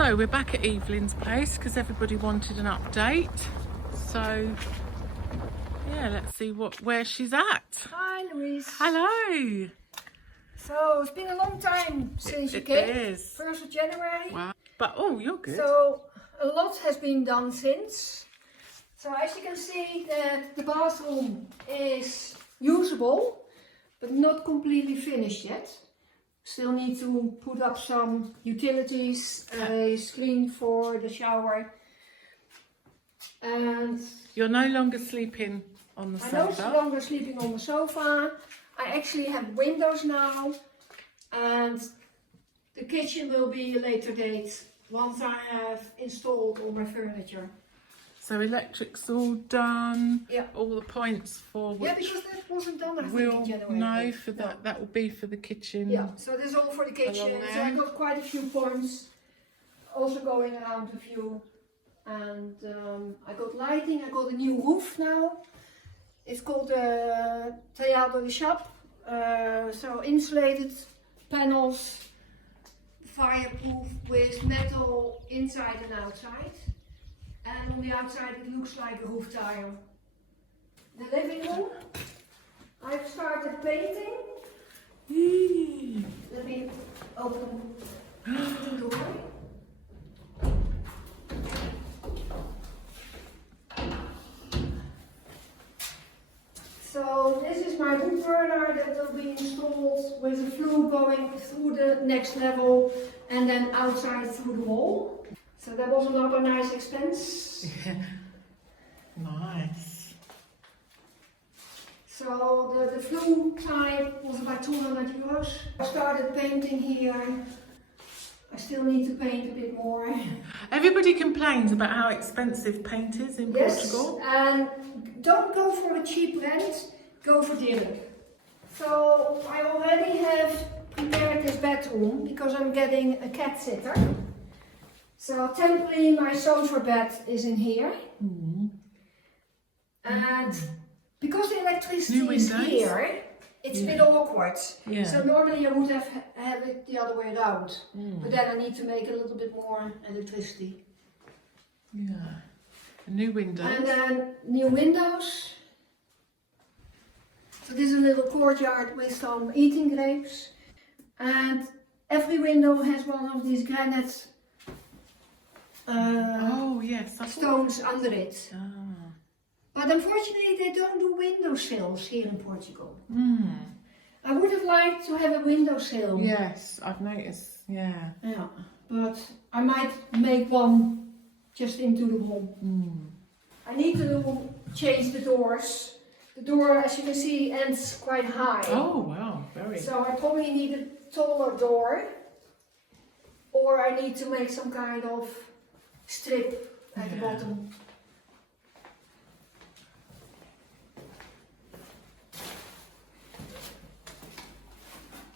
So we're back at Eveline's place because everybody wanted an update. So yeah, let's see where she's at. Hi Louise. Hello. So it's been a long time since you came. It is. 1st of January. Wow. But oh, you're good. So a lot has been done since. So as you can see, the bathroom is usable, but not completely finished yet. Still need to put up some utilities, a screen for the shower. And you're no longer sleeping on the sofa. I'm no longer sleeping on the sofa. I actually have windows now, and the kitchen will be a later date once I have installed all my furniture. So electric's all done. Yeah. All the points for which. Yeah, because that wasn't done I think we'll in January. know for that. That will be for the kitchen. Yeah. So this is all for the kitchen. So I got quite a few points. Also going around a few, and I got lighting. I got a new roof now. It's called the Tallado de Chap. So insulated panels, fireproof with metal inside and outside. And on the outside it looks like a roof tile. The living room, I've started painting. Let me open the door. So this is my wood burner that will be installed with a flue going through the next level and then outside through the wall. So that was another nice expense. Yeah. Nice. So the flue type was about 200 euros. I started painting here. I still need to paint a bit more. Everybody complains about how expensive paint is in Portugal. And don't go for a cheap rent, go for dealer. So I already have prepared this bedroom because I'm getting a cat sitter. So temporarily my sofa bed is in here. And because the electricity is here, it's a bit awkward. Yeah. So normally I would have it the other way around. But then I need to make a little bit more electricity. Yeah. New windows. And then new windows. So this is a little courtyard with some eating grapes. And every window has one of these granite stones under it. But unfortunately they don't do windowsills here in Portugal. I would have liked to have a windowsill. Yes, I've noticed, yeah. Yeah, but I might make one just into the wall. I need to change the doors. The door, as you can see, ends quite high. Oh wow, very. So I probably need a taller door. Or I need to make some kind of strip at the bottom.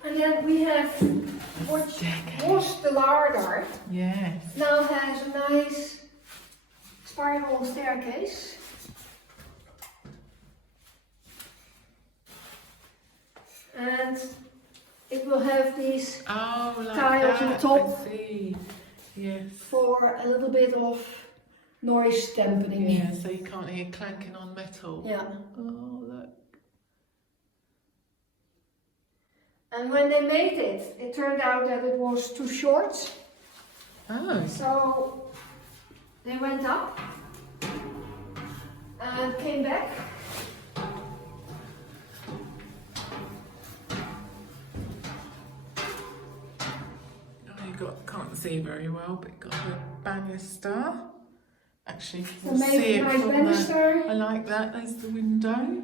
And then we have what was the larder. Yes. Now has a nice spiral staircase. And it will have these tiles on top. I see. Yes. For a little bit of noise dampening. Yeah, so you can't hear clanking on metal. Yeah. Oh, look. And when they made it, it turned out that it was too short. Oh. So they went up and came back. Can't see very well, but got a banister. Actually, you So can see it nice from banister. there. I like that. There's the window.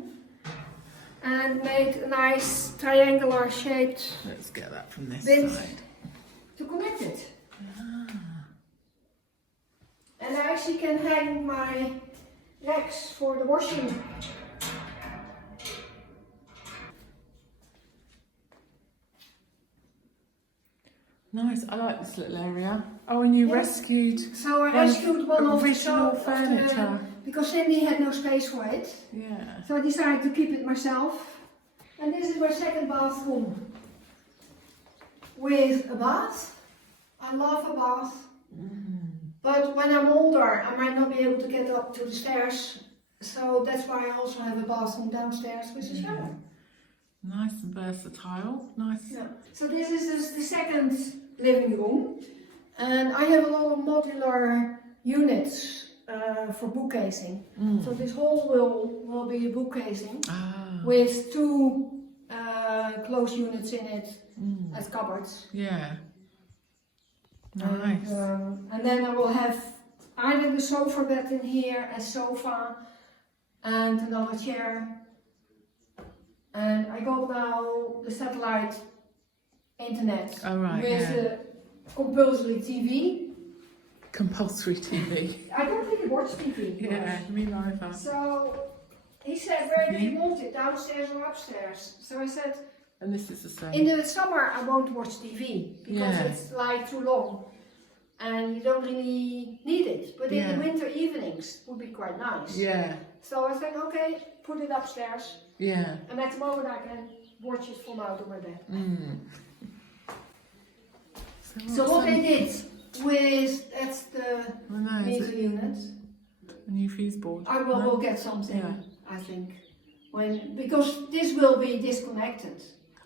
And made a nice triangular shaped Let's get that from this bit side. to connect it. And I actually can hang my racks for the washing. Nice, I like this little area. Oh, and you rescued. So I rescued one of the original furniture. Because Cindy had no space for it. Yeah. So I decided to keep it myself. And this is my second bathroom with a bath. I love a bath. But when I'm older, I might not be able to get up to the stairs. So that's why I also have a bathroom downstairs with a shower. Nice and versatile. Nice. Yeah. So this is the second living room. And I have a lot of modular units for bookcasing. So this whole will be a bookcasing with two closed units in it as cupboards. Yeah. Nice. And then I will have either the sofa bed in here, a sofa, and another chair. And I got now the satellite internet with a compulsory TV. Compulsory TV. I don't really watch TV. Yeah, me neither. So he said, where do you want it, downstairs or upstairs? So I said, and this is the same. in the summer I won't watch TV because it's like too long and you don't really need it. But in the winter evenings would be quite nice. Yeah. So I said, okay, put it upstairs. Yeah. And at the moment I can watch it from out of my bed. So what they did with, that's the meter unit. A new fuse board. I will get something, I think. Because this will be disconnected.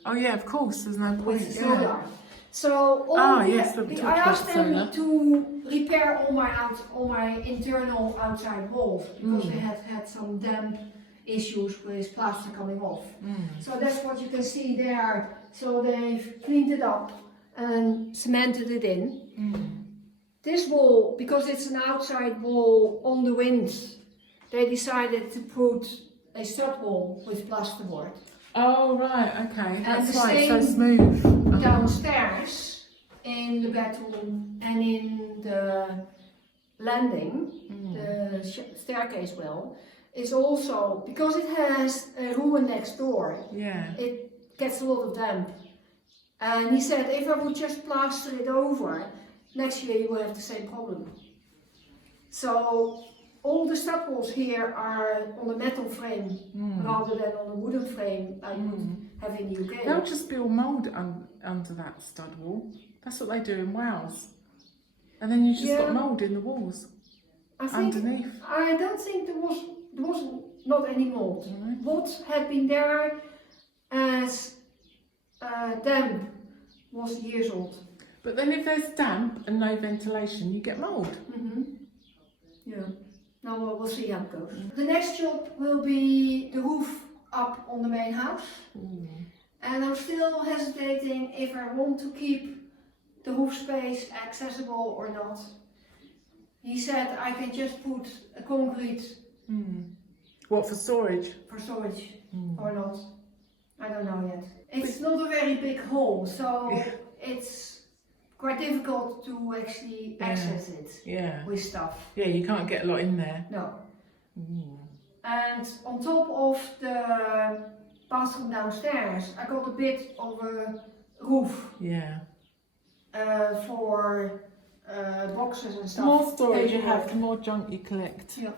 Oh yeah, of course, there's no point. Solar. So I asked them to repair all my internal outside walls because they had some damp issues with plaster coming off. So that's what you can see there. So they've cleaned it up and cemented it in. This wall, because it's an outside wall on the winds, they decided to put a stud wall with plasterboard. Oh right, okay. And that's right, so smooth. Downstairs in the bedroom and in the landing, the staircase well, is also, because it has a ruin next door, it gets a lot of damp. And he said, if I would just plaster it over, next year you will have the same problem. So all the stud walls here are on a metal frame rather than on a wooden frame like you would have in the UK. They'll just build mould under that stud wall. That's what they do in Wales. And then you just got mould in the walls underneath. I don't think there was not any mould. What had been there as damp was years old. But then if there's damp and no ventilation, you get mould. Yeah. Now we'll see how it goes. The next job will be the roof up on the main house. And I'm still hesitating if I want to keep the roof space accessible or not. He said I can just put a concrete. What, for storage? For storage or not. I don't know yet. It's not a very big hole, so it's quite difficult to actually access it with stuff. Yeah, you can't get a lot in there. No. And on top of the bathroom downstairs, I got a bit of a roof. Yeah. For boxes and stuff. The more storage you have, the more junk you collect. Yeah.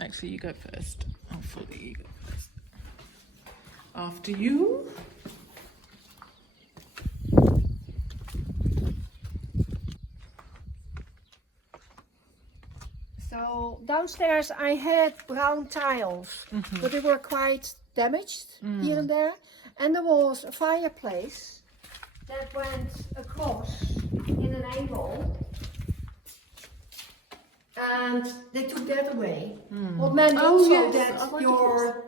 Actually, you go first. I'll follow you. Go first. After you. So downstairs I had brown tiles, but they were quite damaged here and there. And there was a fireplace that went across in an angle. And they took that away. What meant also that your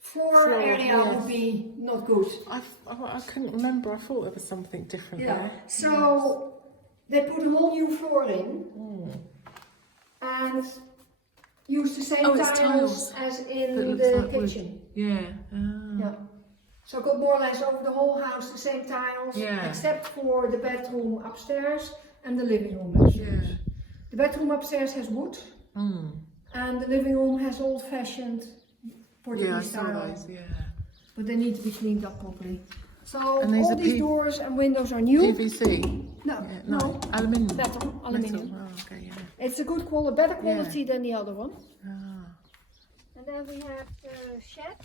floor area would be not good. I couldn't remember. I thought there was something different there. So they put a whole new floor in and used the same tiles as in the kitchen. Yeah. So I got more or less over the whole house the same tiles, except for the bedroom upstairs and the living room upstairs. The bedroom upstairs has wood, and the living room has old-fashioned Portuguese tiles. But they need to be cleaned up properly. So all these doors and windows are new. PVC? No. Aluminium? Metal, aluminium. Metal. Oh, okay, It's a good quality, better quality than the other one. And then we have the shed.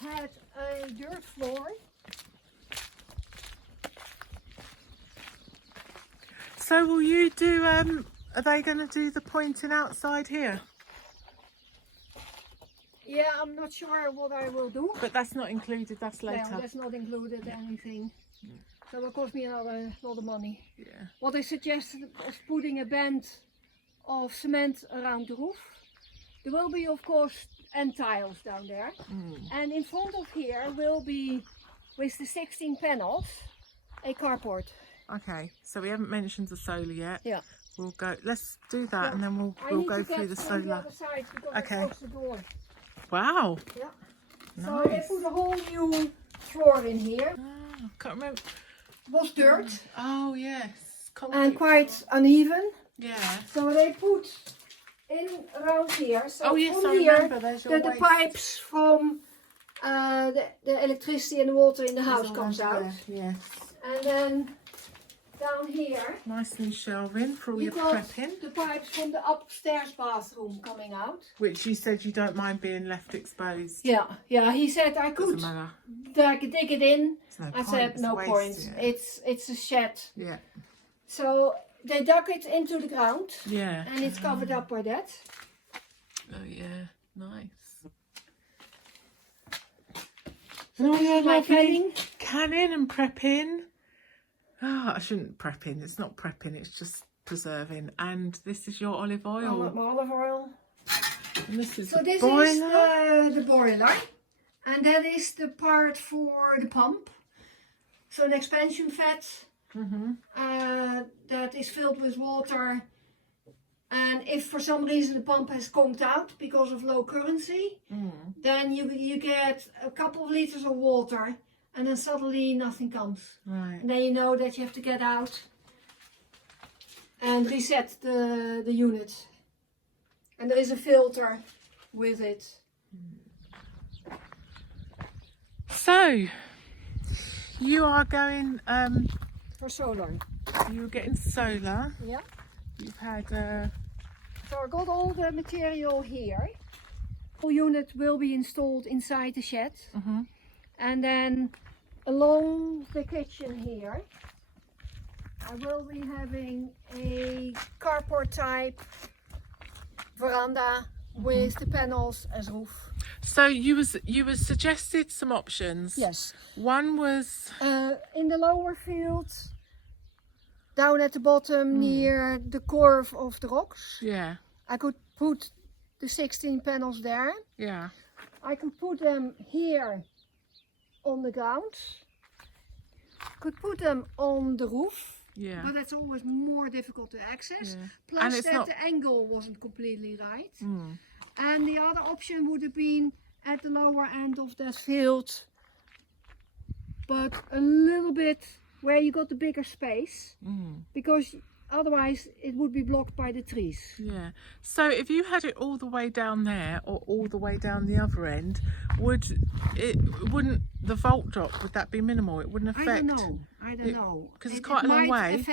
Had a dirt floor. So will you do, are they going to do the pointing outside here? Yeah, I'm not sure what I will do. But that's not included, that's later. No, that's not included anything. So it will cost me another lot of money. Yeah. What I suggested was putting a band of cement around the roof. There will be, of course, end tiles down there. And in front of here will be, with the 16 panels, a carport. Okay, so we haven't mentioned the solar yet. Yeah. We'll go, let's do that, Yeah. and then we'll go through the solar. The other side because Okay. I closed the door. Wow. Yeah. Nice. So they put a whole new floor in here. Oh, can't remember. It was dirt Oh yes. and Concrete. quite uneven. Yeah. So they put in around here. So Oh yes, from I here, remember. There's your the waste. pipes from the electricity and the water in the house There's all comes under out. there, yes. And then down here, Nice new shelving for all you your got prepping. the pipes from the upstairs bathroom coming out. Which you said you don't mind being left exposed. Yeah, yeah. He said I could Doesn't matter. dig it in. It's no I point, said it's no waste, point. yeah. It's a shed. Yeah. So they dug it into the ground. Yeah. And it's covered up by that. Oh yeah, nice. And all your My lovely canning. canning and prepping. Ah, I shouldn't prepping. It's not prepping. It's just preserving. And this is your olive oil. Olive oil. And this is So the this boiler. is the boiler. And that is the part for the pump. So the expansion vat that is filled with water. And if for some reason the pump has conked out because of low currency, then you get a couple of liters of water and then suddenly nothing comes. Right. And then you know that you have to get out and reset the unit. And there is a filter with it. So, you are going, For solar. you're getting solar. Yeah. You've had, So I got all the material here. The unit will be installed inside the shed. And then along the kitchen here, I will be having a carport type veranda with the panels as roof. so you was suggested some options. Yes. One was, In the lower field, down at the bottom near the curve of the rocks, yeah, I could put the 16 panels there. yeah, I could put them here on the ground. Could put them on the roof. yeah. But that's always more difficult to access. Yeah. Plus And it's that not- the angle wasn't completely right. And the other option would have been at the lower end of that field, but a little bit where you got the bigger space, because otherwise it would be blocked by the trees. Yeah. So if you had it all the way down there or all the way down the other end, wouldn't the volt drop, would that be minimal? It wouldn't affect? I don't know. 'cause it's quite a long way. It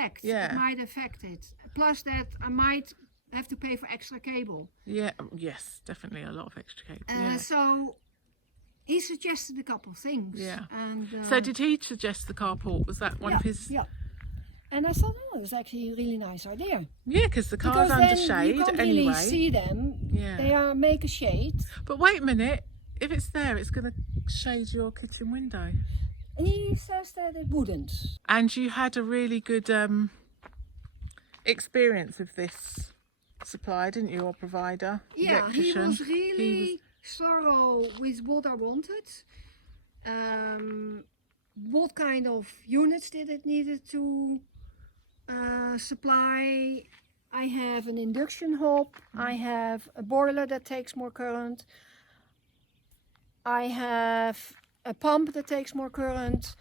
might affect it. Plus that I might have to pay for extra cable. Yeah. Yes, definitely a lot of extra cable. Yeah. So he suggested a couple of things. Yeah. And So did he suggest the carport? Was that one of his? Yeah. And I thought, oh, it was actually a really nice idea. Yeah, because the car's Because under then shade you can't anyway. really see them. Yeah. They make a shade. But wait a minute, if it's there, it's going to shade your kitchen window. He says that it wouldn't. And you had a really good experience with this supply, didn't you, or provider? Yeah, he electrician? was really thorough with what I wanted. What kind of units did it needed to supply? I have an induction hob. I have a boiler that takes more current. I have a pump that takes more current.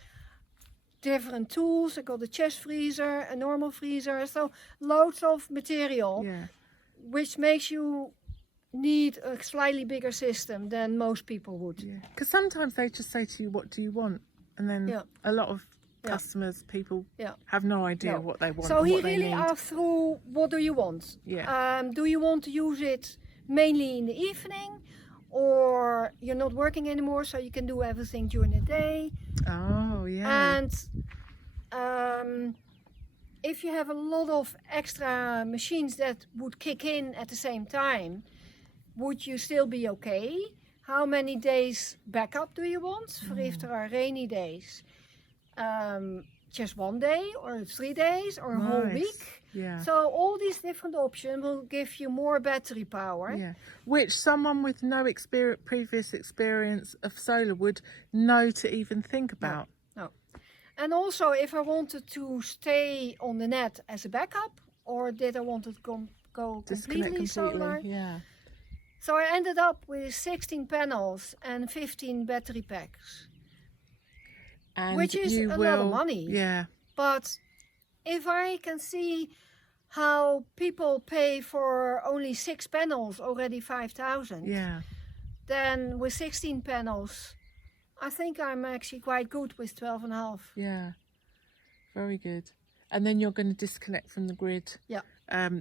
Different tools. I got a chest freezer, a normal freezer. So loads of material, Yeah. which makes you need a slightly bigger system than most people would. Yeah. Because sometimes they just say to you, "What do you want?" And then Yeah. a lot of Yeah. customers, people Yeah. have no idea No. what they want. So and he what they really need. asked through, what do you want? Yeah. Do you want to use it mainly in the evening, or you're not working anymore, so you can do everything during the day? Oh yeah. And if you have a lot of extra machines that would kick in at the same time, would you still be okay? How many days backup do you want for if there are rainy days? Just 1 day or 3 days or a whole Nice. week? Yeah. So all these different options will give you more battery power. Yeah, which someone with no previous experience of solar would know to even think about. No. And also if I wanted to stay on the net as a backup, or did I want to go completely solar? Yeah. So I ended up with 16 panels and 15 battery packs. And which is a lot of money. Yeah. But if I can see how people pay for only 6 panels already 5,000, Yeah. then with 16 panels, I think I'm actually quite good with 12.5. Yeah. Very good. And then you're going to disconnect from the grid. Yeah.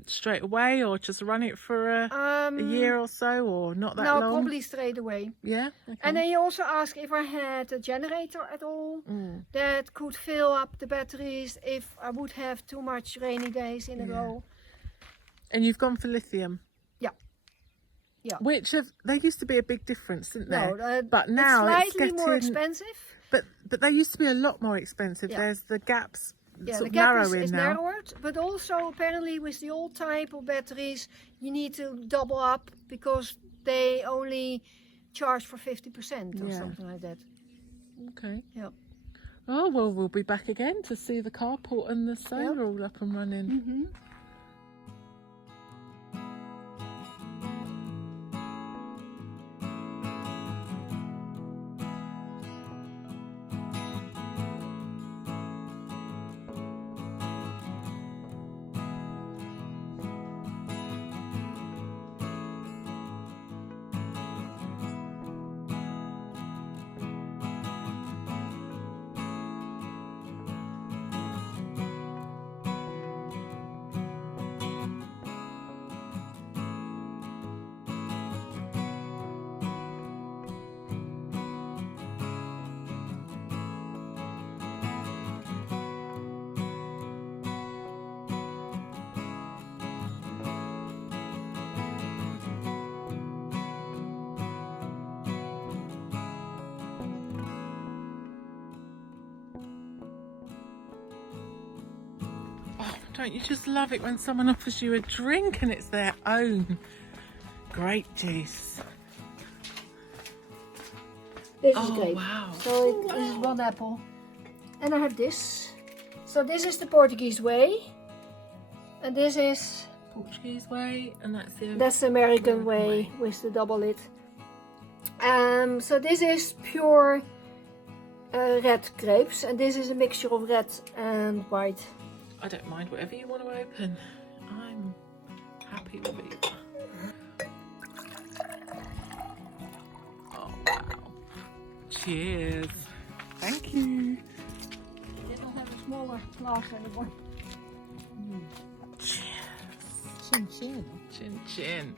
Straight away, or just run it for a year or so, or not that long? No, probably straight away. Yeah. Okay. And then you also ask if I had a generator at all that could fill up the batteries if I would have too much rainy days in a row. And you've gone for lithium. Yeah. Yeah. Which there used to be a big difference, didn't there? No, but now it's it's slightly getting more expensive. But they used to be a lot more expensive. Yeah. There's the gaps. Yeah, sort the of gap narrowing is now. narrowed, but also apparently with the old type of batteries, you need to double up because they only charge for 50% or something like that. Okay. Yeah. Oh, well, we'll be back again to see the carport and the solar all up and running. Mm-hmm. Don't you just love it when someone offers you a drink and it's their own grape juice? This is grape. Wow. So this is 1 apple. And I have this. So this is the Portuguese way. And this is... Portuguese way, and that's the American way with the double lid. So this is pure red grapes. And this is a mixture of red and white. I don't mind whatever you want to open. I'm happy with it. Oh wow. Cheers. Thank you. They don't have a smaller glass anymore. Cheers. Chin chin. Chin chin.